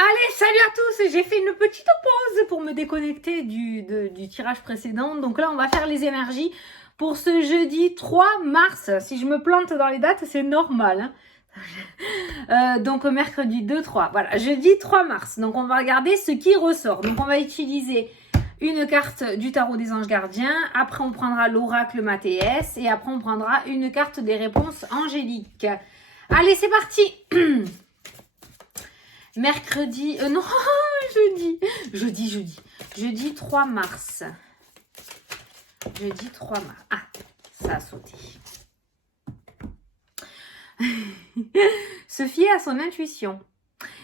Allez, salut à tous! J'ai fait une petite pause pour me déconnecter du tirage précédent. Donc là, on va faire les énergies pour ce jeudi 3 mars. Si je me plante dans les dates, c'est normal. Donc mercredi 2-3. Voilà, jeudi 3 mars. Donc on va regarder ce qui ressort. Donc on va utiliser une carte du tarot des anges gardiens. Après, on prendra l'oracle Mathéès. Et après, on prendra une carte des réponses angéliques. Allez, c'est parti! Mercredi, non, jeudi 3 mars. Jeudi 3 mars. Ah, ça a sauté. Se fier à son intuition.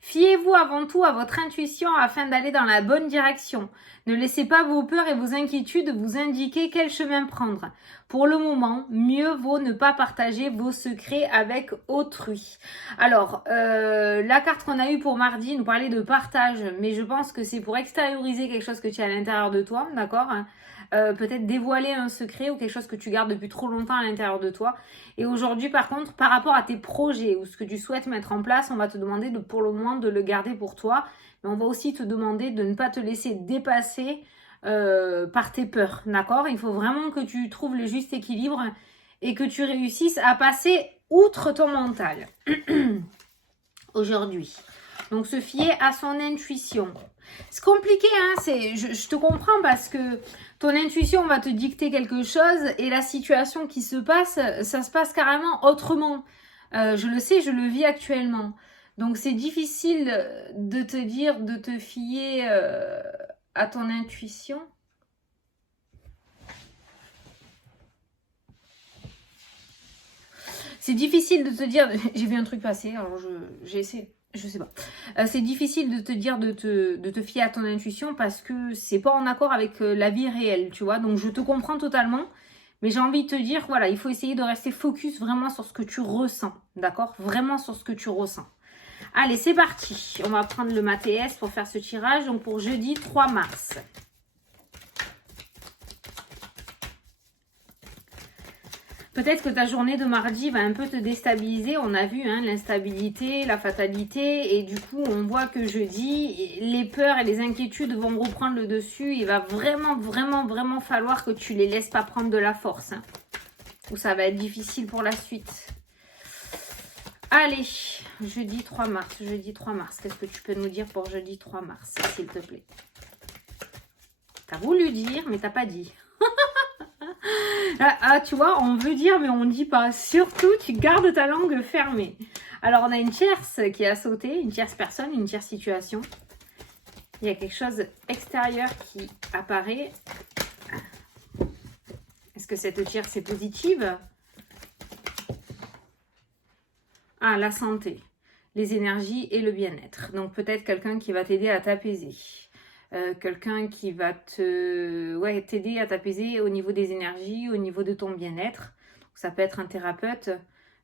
Fiez-vous avant tout à votre intuition afin d'aller dans la bonne direction. Ne laissez pas vos peurs et vos inquiétudes vous indiquer quel chemin prendre. Pour le moment, mieux vaut ne pas partager vos secrets avec autrui. Alors, la carte qu'on a eue pour mardi nous parlait de partage, mais je pense que c'est pour extérioriser quelque chose que tu as à l'intérieur de toi, d'accord ? Peut-être dévoiler un secret ou quelque chose que tu gardes depuis trop longtemps à l'intérieur de toi. Et aujourd'hui, par contre, par rapport à tes projets ou ce que tu souhaites mettre en place, on va te demander pour le moment de le garder pour toi. Mais on va aussi te demander de ne pas te laisser dépasser par tes peurs, d'accord ? Il faut vraiment que tu trouves le juste équilibre et que tu réussisses à passer outre ton mental aujourd'hui. Donc, se fier à son intuition. C'est compliqué, hein, je te comprends parce que ton intuition va te dicter quelque chose et la situation qui se passe, ça se passe carrément autrement. Je le sais, je le vis actuellement. Donc, c'est difficile de te dire, de te fier à ton intuition. C'est difficile de te dire, j'ai vu un truc passer, alors j'ai essayé. Je sais pas. C'est difficile de te dire de te fier à ton intuition parce que c'est pas en accord avec la vie réelle, tu vois. Donc je te comprends totalement, mais j'ai envie de te dire, voilà, il faut essayer de rester focus vraiment sur ce que tu ressens, d'accord ? Vraiment sur ce que tu ressens. Allez, c'est parti. On va prendre le Mathéès pour faire ce tirage, donc pour jeudi 3 mars. Peut-être que ta journée de mardi va un peu te déstabiliser. On a vu hein, l'instabilité, la fatalité. Et du coup, on voit que jeudi, les peurs et les inquiétudes vont reprendre le dessus. Il va vraiment falloir que tu les laisses pas prendre de la force. Hein, ou ça va être difficile pour la suite. Allez, jeudi 3 mars. Jeudi 3 mars. Qu'est-ce que tu peux nous dire pour jeudi 3 mars, s'il te plaît? T'as voulu dire, mais t'as pas dit. Ah, tu vois, on veut dire, mais on ne dit pas. Surtout, tu gardes ta langue fermée. Alors, on a une tierce qui a sauté, une tierce personne, une tierce situation. Il y a quelque chose extérieur qui apparaît. Est-ce que cette tierce est positive? Ah, la santé, les énergies et le bien-être. Donc, peut-être quelqu'un qui va t'aider à t'apaiser. Quelqu'un qui va t'aider à t'apaiser au niveau des énergies, au niveau de ton bien-être. Ça peut être un thérapeute,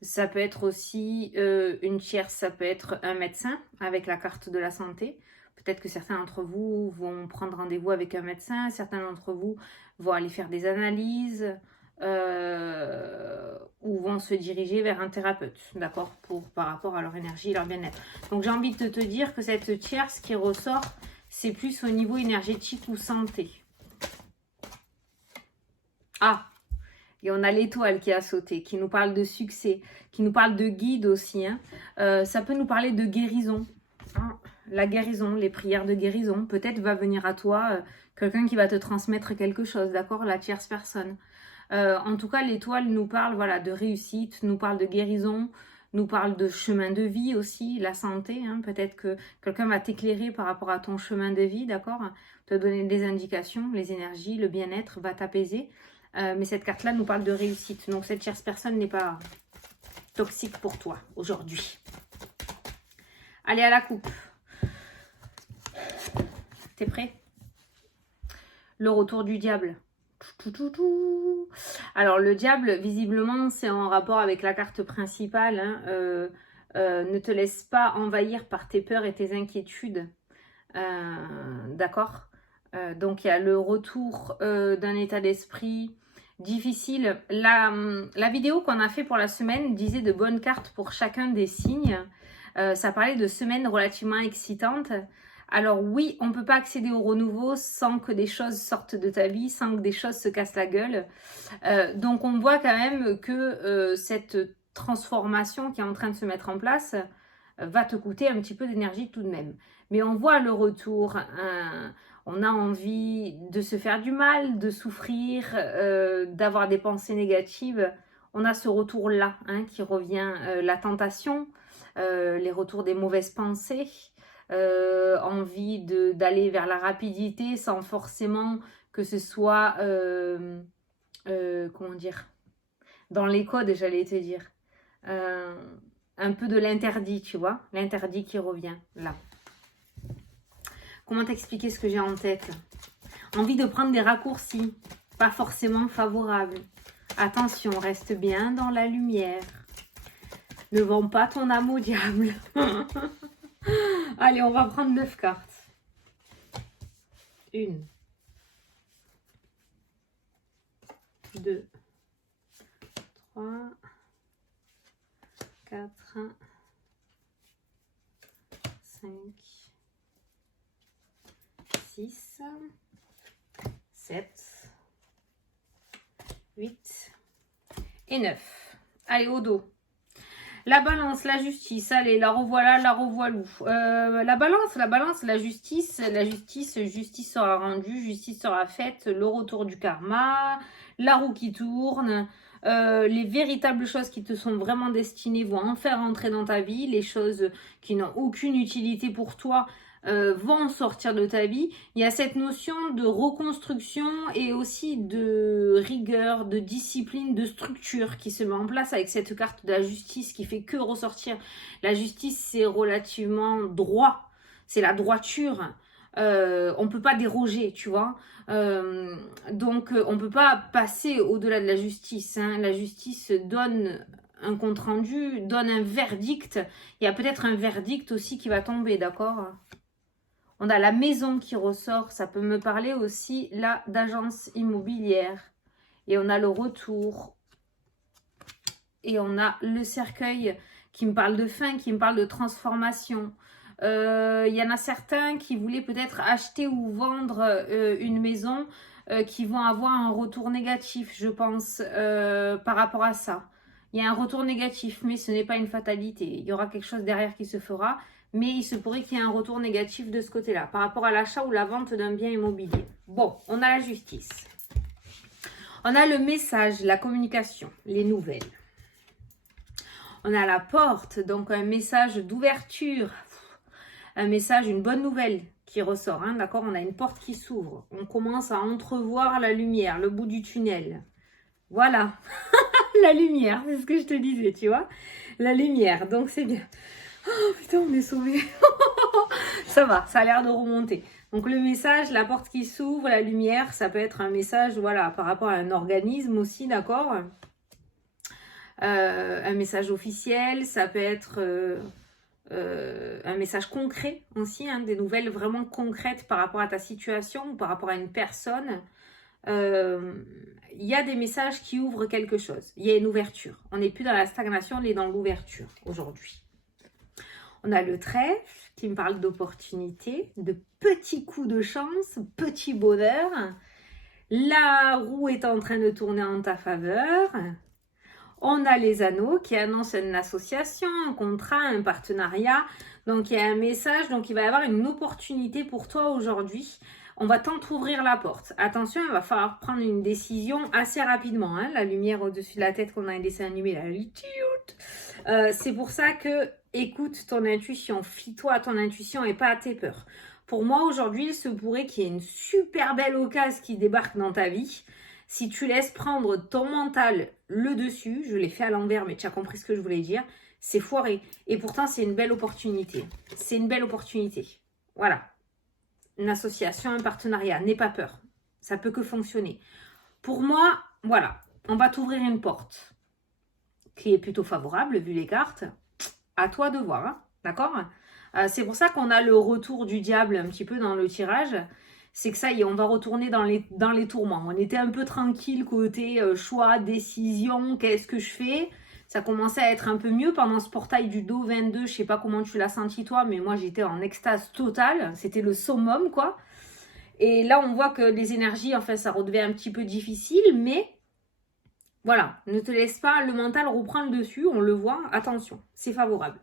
ça peut être aussi une tierce, ça peut être un médecin avec la carte de la santé. Peut-être que certains d'entre vous vont prendre rendez-vous avec un médecin, certains d'entre vous vont aller faire des analyses ou vont se diriger vers un thérapeute, d'accord, par rapport à leur énergie et leur bien-être. Donc j'ai envie de te dire que cette tierce qui ressort, c'est plus au niveau énergétique ou santé. Ah, et on a l'étoile qui a sauté, qui nous parle de succès, qui nous parle de guide aussi. Hein. Ça peut nous parler de guérison. Hein. La guérison, les prières de guérison. Peut-être va venir à toi quelqu'un qui va te transmettre quelque chose, d'accord? La tierce personne. En tout cas, l'étoile nous parle voilà, de réussite, nous parle de guérison, nous parle de chemin de vie aussi, la santé. Hein. Peut-être que quelqu'un va t'éclairer par rapport à ton chemin de vie, d'accord? Te donner des indications, les énergies, le bien-être va t'apaiser. Mais cette carte-là nous parle de réussite. Donc, cette tierce personne n'est pas toxique pour toi aujourd'hui. Allez, à la coupe. T'es prêt? Le retour du diable. Alors le diable, visiblement, c'est en rapport avec la carte principale. Hein. Ne te laisse pas envahir par tes peurs et tes inquiétudes. D'accord. Donc il y a le retour d'un état d'esprit difficile. La vidéo qu'on a fait pour la semaine disait de bonnes cartes pour chacun des signes. Ça parlait de semaines relativement excitantes. Alors oui, on ne peut pas accéder au renouveau sans que des choses sortent de ta vie, sans que des choses se cassent la gueule. Donc on voit quand même que cette transformation qui est en train de se mettre en place va te coûter un petit peu d'énergie tout de même. Mais on voit le retour. On a envie de se faire du mal, de souffrir, d'avoir des pensées négatives. On a ce retour-là qui revient, la tentation, les retours des mauvaises pensées, envie d'aller vers la rapidité sans forcément que ce soit, comment dire, dans les codes, j'allais te dire. Un peu de l'interdit, tu vois, l'interdit qui revient là. Comment t'expliquer ce que j'ai en tête? Envie de prendre des raccourcis, pas forcément favorables. Attention, reste bien dans la lumière. Ne vends pas ton âme au diable. Allez, on va prendre 9 cartes. 1, 2, 3, 4, 5, 6, 7, 8 et 9. Allez, au dos. La balance, la justice, allez, la revoilà, la revoilou. La balance, la justice sera rendue, justice sera faite, le retour du karma, la roue qui tourne, les véritables choses qui te sont vraiment destinées vont enfin rentrer dans ta vie, les choses qui n'ont aucune utilité pour toi vont sortir de ta vie. Il y a cette notion de reconstruction et aussi de rigueur, de discipline, de structure qui se met en place avec cette carte de la justice qui fait que ressortir. La justice, c'est relativement droit, c'est la droiture. On ne peut pas déroger, tu vois. Donc, on ne peut pas passer au-delà de la justice. La justice donne un compte-rendu, donne un verdict. Il y a peut-être un verdict aussi qui va tomber, d'accord ? On a la maison qui ressort, ça peut me parler aussi là d'agence immobilière. Et on a le retour. Et on a le cercueil qui me parle de fin, qui me parle de transformation. Il y en a certains qui voulaient peut-être acheter ou vendre une maison qui vont avoir un retour négatif, je pense, par rapport à ça. Il y a un retour négatif, mais ce n'est pas une fatalité. Il y aura quelque chose derrière qui se fera. Mais il se pourrait qu'il y ait un retour négatif de ce côté-là, par rapport à l'achat ou la vente d'un bien immobilier. Bon, on a la justice. On a le message, la communication, les nouvelles. On a la porte, donc un message d'ouverture. Un message, une bonne nouvelle qui ressort, d'accord? On a une porte qui s'ouvre. On commence à entrevoir la lumière, le bout du tunnel. Voilà, la lumière, c'est ce que je te disais, tu vois? La lumière, donc c'est bien. Oh putain, on est sauvés. Ça va, ça a l'air de remonter. Donc le message, la porte qui s'ouvre, la lumière, ça peut être un message, voilà, par rapport à un organisme aussi, d'accord ? Un message officiel, ça peut être un message concret aussi, des nouvelles vraiment concrètes par rapport à ta situation ou par rapport à une personne. Il y a des messages qui ouvrent quelque chose. Il y a une ouverture. On n'est plus dans la stagnation, on est dans l'ouverture aujourd'hui. On a le trèfle qui me parle d'opportunités, de petits coups de chance, petit bonheur. La roue est en train de tourner en ta faveur. On a les anneaux qui annoncent une association, un contrat, un partenariat. Donc, il y a un message. Donc, il va y avoir une opportunité pour toi aujourd'hui. On va t'entrouvrir la porte. Attention, il va falloir prendre une décision assez rapidement. La lumière au-dessus de la tête qu'on a un dessin animé, c'est pour ça que écoute ton intuition. Fie-toi à ton intuition et pas à tes peurs. Pour moi, aujourd'hui, il se pourrait qu'il y ait une super belle occasion qui débarque dans ta vie. Si tu laisses prendre ton mental le dessus, je l'ai fait à l'envers, mais tu as compris ce que je voulais dire, c'est foiré. Et pourtant, c'est une belle opportunité. C'est une belle opportunité. Voilà. Une association, un partenariat, n'aie pas peur. Ça peut que fonctionner. Pour moi, voilà, on va t'ouvrir une porte qui est plutôt favorable, vu les cartes. À toi de voir, d'accord ? C'est pour ça qu'on a le retour du diable un petit peu dans le tirage. C'est que ça y est, on va retourner dans les tourments. On était un peu tranquille côté choix, décision, qu'est-ce que je fais ? Ça commençait à être un peu mieux pendant ce portail du dos 22. Je sais pas comment tu l'as senti toi, mais moi j'étais en extase totale. C'était le summum, quoi. Et là, on voit que les énergies, en fait, ça redevient un petit peu difficile, mais voilà, ne te laisse pas, le mental reprend le dessus, on le voit, attention, c'est favorable.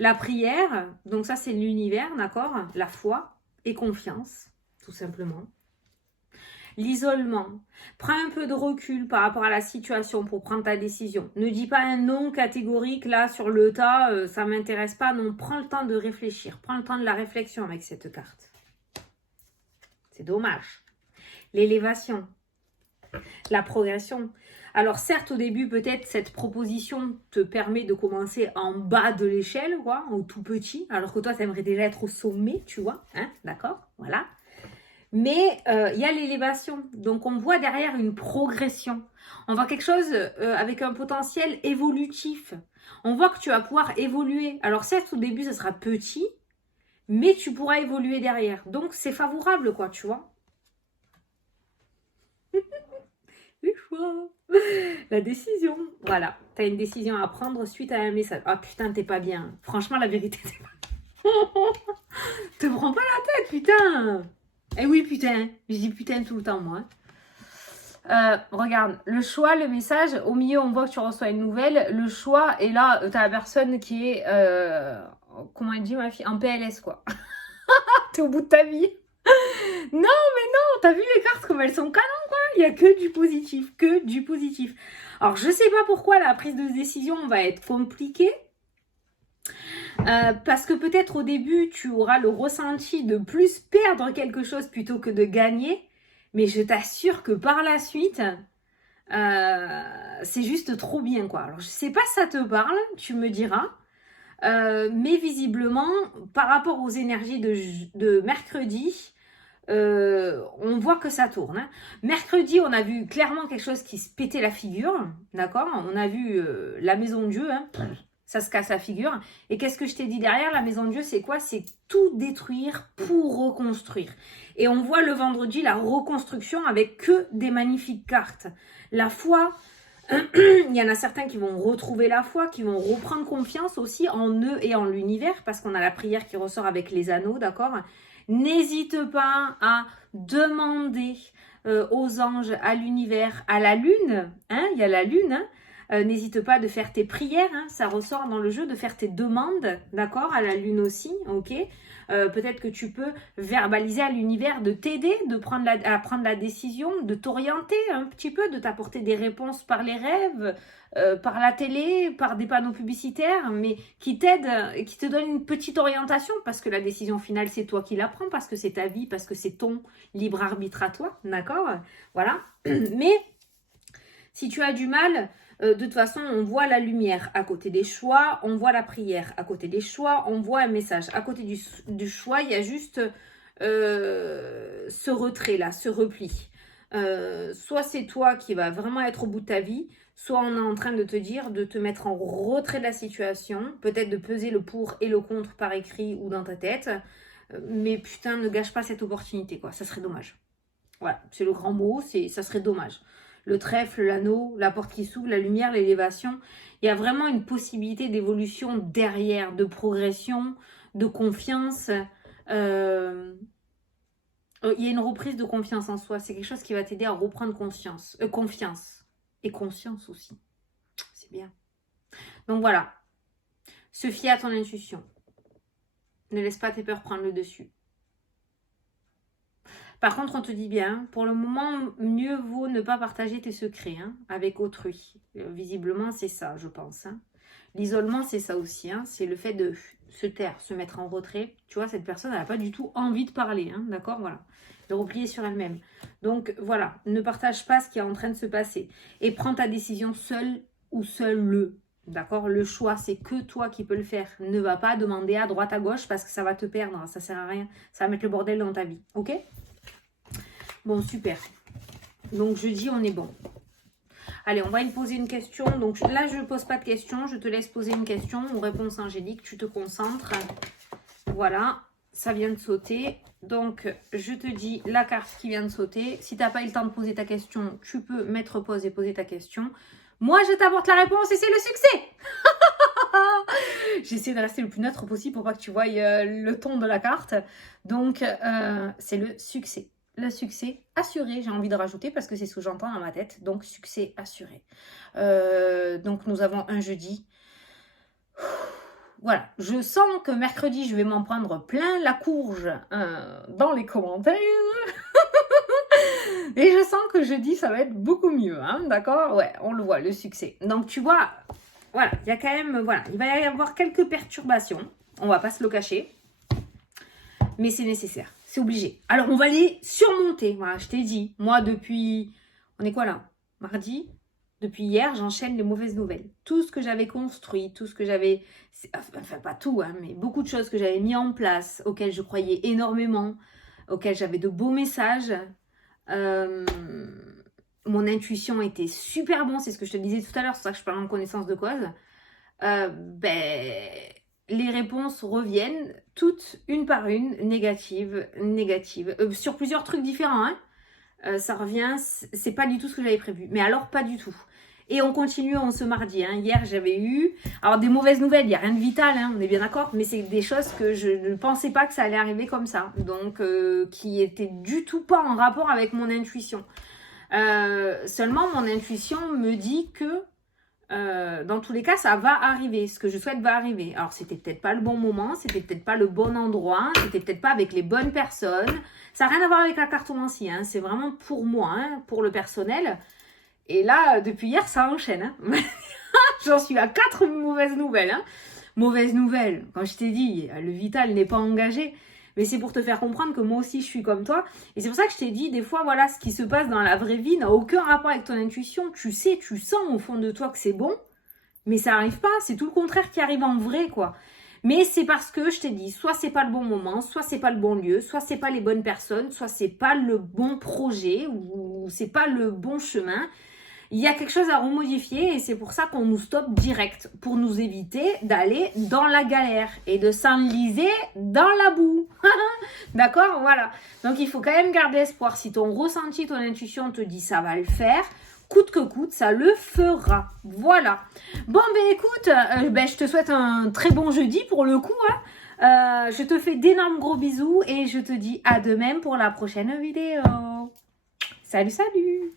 La prière, donc ça c'est l'univers, d'accord? La foi et confiance, tout simplement. L'isolement, prends un peu de recul par rapport à la situation pour prendre ta décision. Ne dis pas un non catégorique là sur le tas, ça m'intéresse pas, non, prends le temps de réfléchir, prends le temps de la réflexion avec cette carte. C'est dommage. L'élévation, la progression. Alors certes, au début, peut-être cette proposition te permet de commencer en bas de l'échelle, quoi, au tout petit, alors que toi, tu aimerais déjà être au sommet, tu vois, hein, d'accord, voilà. Mais il y a l'élévation, donc on voit derrière une progression. On voit quelque chose avec un potentiel évolutif. On voit que tu vas pouvoir évoluer. Alors certes, au début, ce sera petit, mais tu pourras évoluer derrière. Donc c'est favorable, quoi, tu vois. Le choix. La décision. Voilà. Tu as une décision à prendre suite à un message. Ah putain, t'es pas bien. Franchement, la vérité, t'es pas... Te prends pas la tête, putain. Eh oui, putain. Je dis putain tout le temps, moi. Regarde, le choix, le message, au milieu, on voit que tu reçois une nouvelle. Le choix, et là, tu as la personne qui est, comment elle dit, ma fille, en PLS, quoi. T'es au bout de ta vie. Non, mais non, t'as vu les cartes comme elles sont canon, quoi. Il n'y a que du positif, que du positif. Alors, je sais pas pourquoi la prise de décision va être compliquée. Parce que peut-être au début, tu auras le ressenti de plus perdre quelque chose plutôt que de gagner. Mais je t'assure que par la suite, c'est juste trop bien, quoi. Alors, je sais pas si ça te parle, tu me diras. Mais visiblement, par rapport aux énergies de mercredi, on voit que ça tourne. Hein. Mercredi, on a vu clairement quelque chose qui se pétait la figure, d'accord? On a vu la maison de Dieu, hein, ça se casse la figure. Et qu'est-ce que je t'ai dit derrière? La maison de Dieu, c'est quoi? C'est tout détruire pour reconstruire. Et on voit le vendredi la reconstruction avec que des magnifiques cartes. La foi, il y en a certains qui vont retrouver la foi, qui vont reprendre confiance aussi en eux et en l'univers, parce qu'on a la prière qui ressort avec les anneaux, d'accord? N'hésite pas à demander aux anges, à l'univers, à la lune, hein, il y a la lune, hein, n'hésite pas de faire tes prières, hein, ça ressort dans le jeu, de faire tes demandes, d'accord, à la lune aussi, ok. Peut-être que tu peux verbaliser à l'univers de t'aider, à prendre la décision, de t'orienter un petit peu, de t'apporter des réponses par les rêves, par la télé, par des panneaux publicitaires, mais qui t'aident et qui te donnent une petite orientation, parce que la décision finale, c'est toi qui la prends, parce que c'est ta vie, parce que c'est ton libre arbitre à toi, d'accord? Voilà. Mais si tu as du mal, de toute façon, on voit la lumière à côté des choix, on voit la prière à côté des choix, on voit un message. À côté du choix, il y a juste ce retrait-là, ce repli. Soit c'est toi qui vas vraiment être au bout de ta vie, soit on est en train de te dire de te mettre en retrait de la situation, peut-être de peser le pour et le contre par écrit ou dans ta tête, mais putain, ne gâche pas cette opportunité, quoi. Ça serait dommage. Voilà, c'est le grand mot, ça serait dommage. Le trèfle, l'anneau, la porte qui s'ouvre, la lumière, l'élévation. Il y a vraiment une possibilité d'évolution derrière, de progression, de confiance. Il y a une reprise de confiance en soi. C'est quelque chose qui va t'aider à reprendre confiance. Et conscience aussi. C'est bien. Donc voilà. Se fier à ton intuition. Ne laisse pas tes peurs prendre le dessus. Par contre, on te dit bien, pour le moment, mieux vaut ne pas partager tes secrets hein, avec autrui. Visiblement, c'est ça, je pense. Hein. L'isolement, c'est ça aussi. Hein. C'est le fait de se taire, se mettre en retrait. Tu vois, cette personne, elle n'a pas du tout envie de parler. Hein, d'accord? Voilà. De replier sur elle-même. Donc, voilà. Ne partage pas ce qui est en train de se passer. Et prends ta décision seule ou seul. D'accord? Le choix, c'est que toi qui peux le faire. Ne va pas demander à droite, à gauche parce que ça va te perdre. Ça sert à rien. Ça va mettre le bordel dans ta vie. Ok? Bon, super. Donc, jeudi, on est bon. Allez, on va y poser une question. Donc, là, je ne pose pas de questions. Je te laisse poser une question ou réponse angélique. Tu te concentres. Voilà, ça vient de sauter. Donc, je te dis la carte qui vient de sauter. Si tu n'as pas eu le temps de poser ta question, tu peux mettre pause et poser ta question. Moi, je t'apporte la réponse et c'est le succès. J'essaie de rester le plus neutre possible pour pas que tu voies le ton de la carte. Donc, c'est le succès. Le succès assuré, j'ai envie de rajouter parce que c'est ce que j'entends dans ma tête. Donc, succès assuré. Donc, nous avons un jeudi. Voilà, je sens que mercredi, je vais m'en prendre plein la courge dans les commentaires. Et je sens que jeudi, ça va être beaucoup mieux, hein, d'accord? Ouais, on le voit, le succès. Donc, tu vois, voilà, il y a quand même, voilà, il va y avoir quelques perturbations. On va pas se le cacher. Mais c'est nécessaire, c'est obligé. Alors, on va les surmonter. Voilà, je t'ai dit, moi, depuis, on est quoi là? Mardi? Depuis hier, j'enchaîne les mauvaises nouvelles. Tout ce que j'avais construit, tout ce que j'avais, enfin pas tout, hein, mais beaucoup de choses que j'avais mis en place, auxquelles je croyais énormément, auxquelles j'avais de beaux messages. Mon intuition était super bon, c'est ce que je te disais tout à l'heure, c'est pour ça que je parle en connaissance de cause. Les réponses reviennent toutes une par une, négatives, sur plusieurs trucs différents. Hein. Ça revient, c'est pas du tout ce que j'avais prévu. Mais alors, pas du tout. Et on continue en ce mardi. Hein. Hier, j'avais eu... Alors, des mauvaises nouvelles, il n'y a rien de vital, hein, on est bien d'accord. Mais c'est des choses que je ne pensais pas que ça allait arriver comme ça. Donc, qui étaient du tout pas en rapport avec mon intuition. Seulement, mon intuition me dit que dans tous les cas, ça va arriver. Ce que je souhaite va arriver. Alors, c'était peut-être pas le bon moment, c'était peut-être pas le bon endroit, c'était peut-être pas avec les bonnes personnes. Ça n'a rien à voir avec la cartomancie, hein. C'est vraiment pour moi, hein, pour le personnel. Et là, depuis hier, ça enchaîne. Hein. J'en suis à 4 mauvaises nouvelles. Hein. Mauvaises nouvelles, quand je t'ai dit, le vital n'est pas engagé. Mais c'est pour te faire comprendre que moi aussi, je suis comme toi. Et c'est pour ça que je t'ai dit, des fois, voilà, ce qui se passe dans la vraie vie n'a aucun rapport avec ton intuition. Tu sais, tu sens au fond de toi que c'est bon, mais ça n'arrive pas. C'est tout le contraire qui arrive en vrai, quoi. Mais c'est parce que, je t'ai dit, soit c'est pas le bon moment, soit c'est pas le bon lieu, soit c'est pas les bonnes personnes, soit c'est pas le bon projet, ou c'est pas le bon chemin. Il y a quelque chose à remodifier et c'est pour ça qu'on nous stoppe direct, pour nous éviter d'aller dans la galère et de s'enliser dans la boue. D'accord? Voilà. Donc, il faut quand même garder espoir. Si ton ressenti, ton intuition te dit ça va le faire, coûte que coûte, ça le fera. Voilà. Bon, ben écoute, je te souhaite un très bon jeudi pour le coup. Hein. Je te fais d'énormes gros bisous et je te dis à demain pour la prochaine vidéo. Salut, salut!